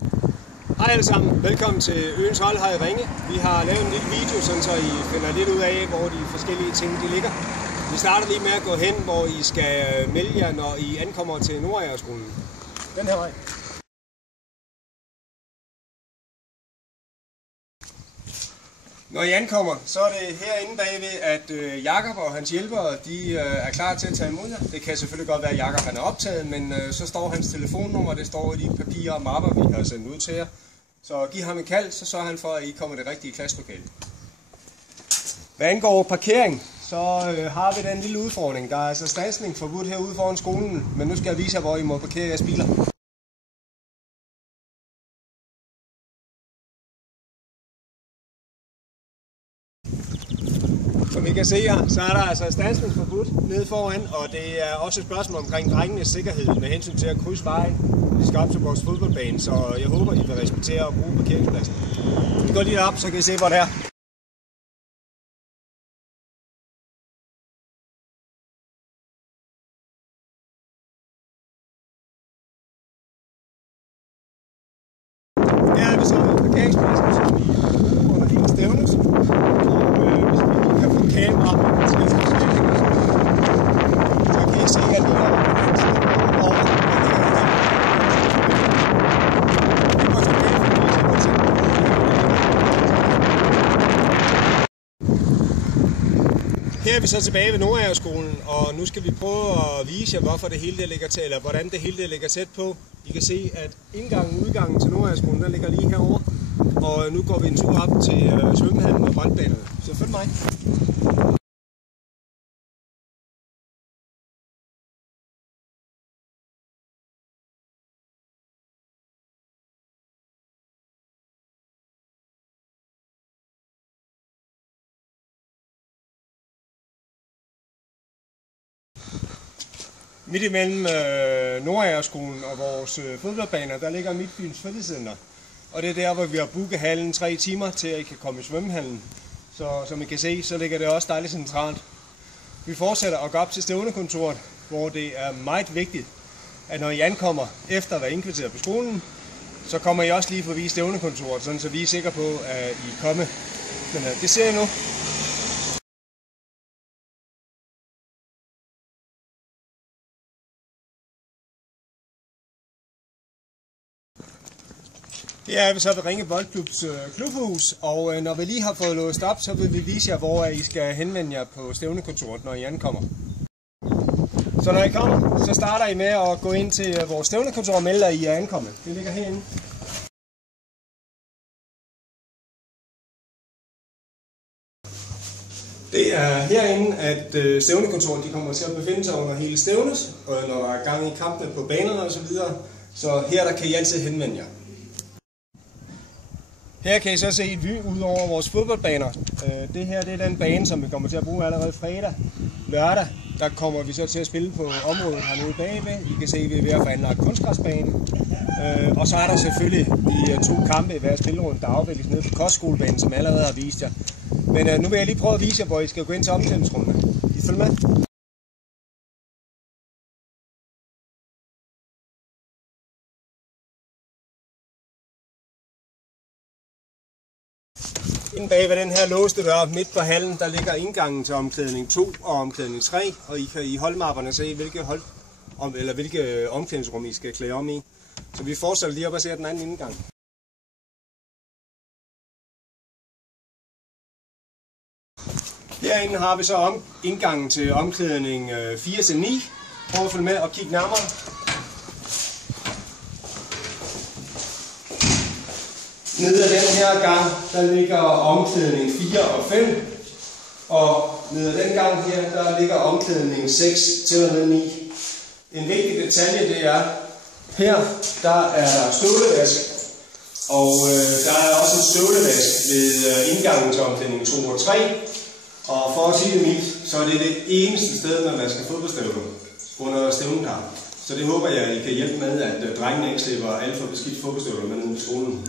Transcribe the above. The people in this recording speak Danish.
Hej alle sammen, velkommen til Øens Hold her i Ringe. Vi har lavet en lille video, så I finder lidt ud af, hvor de forskellige ting de ligger. Vi starter lige med at gå hen, hvor I skal melde jer, når I ankommer til Nordagerskolen. Den her vej. Når I ankommer, så er det herinde bagved, at Jakob og hans hjælpere de er klar til at tage imod jer. Det kan selvfølgelig godt være, at Jakob han er optaget, men så står hans telefonnummer, det står i de papirer og mapper, vi har sendt ud til jer. Så giv ham en kald, så sørger han for, at I kommer det rigtige klasselokale. Hvad angår parkering, så har vi den lille udfordring. Der er altså standsning forbudt herude foran skolen, men nu skal jeg vise jer, hvor I må parkere jeres biler. Som I kan se her, så er der altså standsningsforbudt nede foran, og det er også et spørgsmål omkring drengenes sikkerhed med hensyn til at krydse vejen, når de skal op til vores fodboldbane, så jeg håber, I vil respektere og bruge parkeringspladsen. Vi går lige op, så kan I se, hvor det er. Her er vi så ved parkeringspladsen, som vi bruger under hele stævnet. Hvis vi lige kan få kamera til at få skiltning, så kan I se, at det er over på den side over Her er vi så tilbage ved Nordagerskolen, og nu skal vi prøve at vise jer, hvorfor det hele det ligger til, eller hvordan det hele det ligger tæt på. I kan se, at indgangen og udgangen til Nordagerskolen, der ligger lige herovre. Og nu går vi en tur op til svømmehallen og boldbanerne. Så følg mig. Midt imellem Nordagerskolen og vores fodboldbaner, der ligger Midtbyens Fritidcenter. Og det er der, hvor vi har booket hallen 3 timer til, at I kan komme i svømmehallen. Så som I kan se, så ligger det også dejligt centralt. Vi fortsætter og går op til stævnekontoret, hvor det er meget vigtigt, at når I ankommer efter at være indkvarteret på skolen, så kommer I også lige forbi stævnekontoret, sådan så vi er sikre på, at I er kommet. Men det ser I nu. Her er vi så ved Ringe Boldklubs klubhus, og når vi lige har fået låst op, så vil vi vise jer, hvor I skal henvende jer på stævnekontoret, når I ankommer. Så når I kommer, så starter I med at gå ind til vores stævnekontor og melde, at I er ankommet. Det ligger herinde. Det er herinde, at stævnekontoret kommer til at befinde sig under hele stævnet, og når der er gang i kampene på banerne osv. Så her der kan I altid henvende jer. Her kan I så se et vy ud over vores fodboldbaner. Det her det er den bane, som vi kommer til at bruge allerede fredag. Lørdag, der kommer vi så til at spille på området hernede bagved. I kan se, at vi er ved at få anlagt kunstgræsbane. Og så er der selvfølgelig de 2 kampe i hver spillerunde, der afvikles nede på kostskolebanen, som allerede har vist jer. Men nu vil jeg lige prøve at vise jer, hvor I skal gå ind til omklædningsrummene. I følger med. Inde bag ved den her låste dør midt på hallen, der ligger indgangen til omklædning 2 og omklædning 3, og I kan i holdmapperne se, hvilke omklædningsrum I skal klæde om i. Så vi fortsætter lige op og ser den anden indgang. Herinde har vi så indgangen til omklædning 4-9. Prøv at følge med og kigge nærmere. Nede af den her gang, der ligger omklædning 4 og 5. Og nede af den gang her, der ligger omklædning 6 til og med 9. En vigtig detalje det er, her der er der støvlevask. Og der er også en støvlevask ved indgangen til omklædning 2 og 3. Og for at sige det mildt, så er det det eneste sted, man vasker fodboldstøvler under stævnen her. Så det håber jeg, I kan hjælpe med, at drengene ikke slipper alt for beskidt fodboldstøvler med ned i skolen.